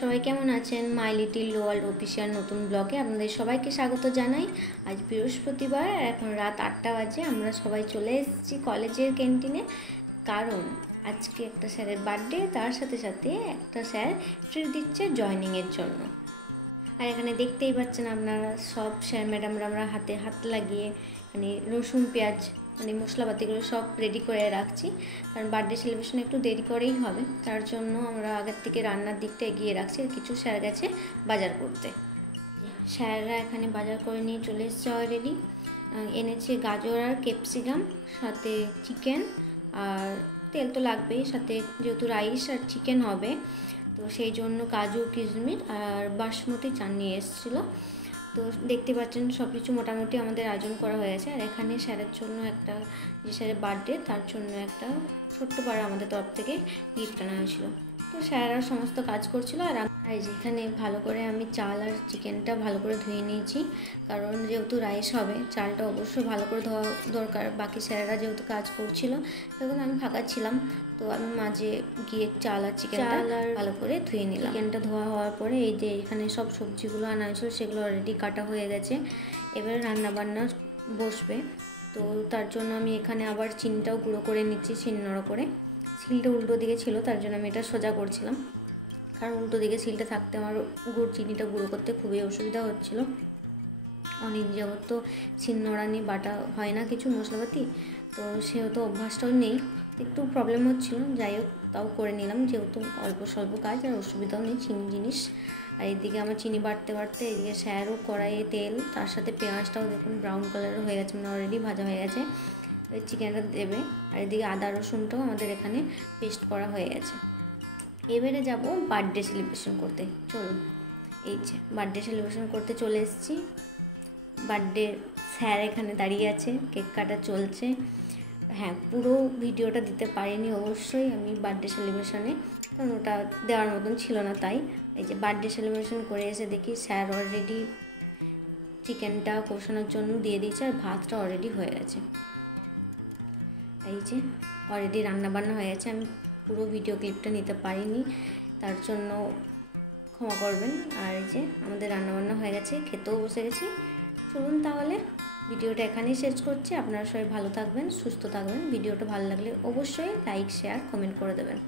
সবাই কেমন আছেন? মাই লিটিল ওয়ার্ল্ড অফিসিয়াল নতুন ব্লগে আপনাদের সবাইকে স্বাগত জানাই। আজ বৃহস্পতিবার, এখন রাত 8টা বাজে। আমরা সবাই চলে এসেছি কলেজের ক্যান্টিনে, কারণ আজকে একটা স্যারের বার্থডে। তার সাথে সাথে একটা স্যার ট্রিট দিচ্ছে জয়েনিংয়ের জন্য। আর এখানে দেখতেই পাচ্ছেন আপনারা, সব স্যার ম্যাডামরা আমরা হাতে হাত লাগিয়ে মানে রসুন পেঁয়াজ মানে মশলাপাতিগুলো সব রেডি করে রাখছি, কারণ বার্থডে সেলিব্রেশন একটু দেরি করেই হবে। তার জন্য আমরা আগের থেকে রান্নার দিকটা এগিয়ে রাখছি। আর কিছু স্যার গেছে বাজার করতে। স্যাররা এখানে বাজার করে নিয়ে চলে এসছে অলরেডি। এনেছে গাজর আর ক্যাপসিকাম, সাথে চিকেন, আর তেল তো লাগবেই, সাথে যেহেতু রাইস আর চিকেন হবে তো সেই জন্য কাজু কিশমিশ আর বাসমতি চাল নিয়ে এসেছিলো। তো দেখতে পাচ্ছেন সব কিছু মোটামুটি আমাদের আয়োজন করা হয়েছে। আর এখানে স্যারের জন্য একটা, যে স্যারের বার্থডে তার জন্য একটা ছোট্ট পাড়া আমাদের তরফ থেকে গিফট আনা হয়েছিল। তো স্যাররা সমস্ত কাজ করছিল। আর যেখানে ভালো করে আমি চাল আর চিকেনটা ভালো করে ধুয়ে নিয়েছি, কারণ যেহেতু রাইস হবে চালটা অবশ্যই ভালো করে ধোয়া দরকার। বাকি স্যাররা যেহেতু কাজ করছিল তখন আমি ফাঁকা ছিলাম, তো আমি মাঝে গিয়ে চাল আর চিকেনটা ভালো করে ধুয়ে নিলাম। চিকেনটা ধোয়া হওয়ার পরে এই যে এখানে সব সবজিগুলো আনা হয়েছিল সেগুলো অলরেডি কাটা হয়ে গেছে। এবারে রান্নাবান্না বসবে। তো তার জন্য আমি এখানে আবার চিনিটাও গুঁড়ো করে নিচ্ছি, শিলনোড়া করে। শিলটা উল্টো দিকে ছিল, তার জন্য আমি এটা সোজা করছিলাম, কারণ উল্টো দিকে শিলটা থাকতে আমার চিনিটা গুঁড়ো করতে খুবই অসুবিধা হচ্ছিলো। অনেক যাবত তো শিলনোড়া নিয়ে বাটা হয় না কিছু মশলাপাতি, তো সেহেতু অভ্যাসটাও নেই, একটু প্রবলেম হচ্ছিলো। যাই হোক, তাও করে নিলাম, যেহেতু অল্প স্বল্প কাজ আর অসুবিধাও নেই চিনি জিনিস। আর এদিকে আমার চিনি বাটতে বাটতে এদিকে স্যারও কড়াইয়ে তেল, তার সাথে পেঁয়াজটাও দেখুন ব্রাউন কালারের হয়ে গেছে, মানে অলরেডি ভাজা হয়ে গেছে। ওই চিকেনটা দেবে। আর এদিকে আদা রসুনটাও আমাদের এখানে পেস্ট করা হয়ে গেছে। এবারে যাব বার্থডে সেলিব্রেশন করতে। চলুন, এই যে বার্থডে সেলিব্রেশন করতে চলে এসেছি। বার্থডে স্যার এখানে দাঁড়িয়ে আছে, কেক কাটা চলছে। হ্যাঁ, পুরো ভিডিওটা দিতে পারিনি অবশ্যই আমি বার্থডে সেলিব্রেশনে, কারণ ওটা দেওয়ার মতন ছিল না। তাই এই যে বার্থডে সেলিব্রেশন করে এসে দেখি স্যার অলরেডি চিকেনটা কষানোর জন্য দিয়ে দিয়েছে, আর ভাতটা অলরেডি হয়ে গেছে। এই যে অলরেডি রান্নাবান্না হয়ে গেছে। আমি পুরো ভিডিও ক্লিপটা নিতে পারিনি, তার জন্য ক্ষমা করবেন। আর এই যে আমাদের রান্নাবান্না হয়ে গেছে, খেতেও বসে গেছি। চলুন তাহলে ভিডিওটা এখানেই শেষ করছি। আপনারা সবাই ভালো থাকবেন, সুস্থ থাকবেন। ভিডিওটা ভালো লাগলে অবশ্যই লাইক, শেয়ার, কমেন্ট করে দেবেন।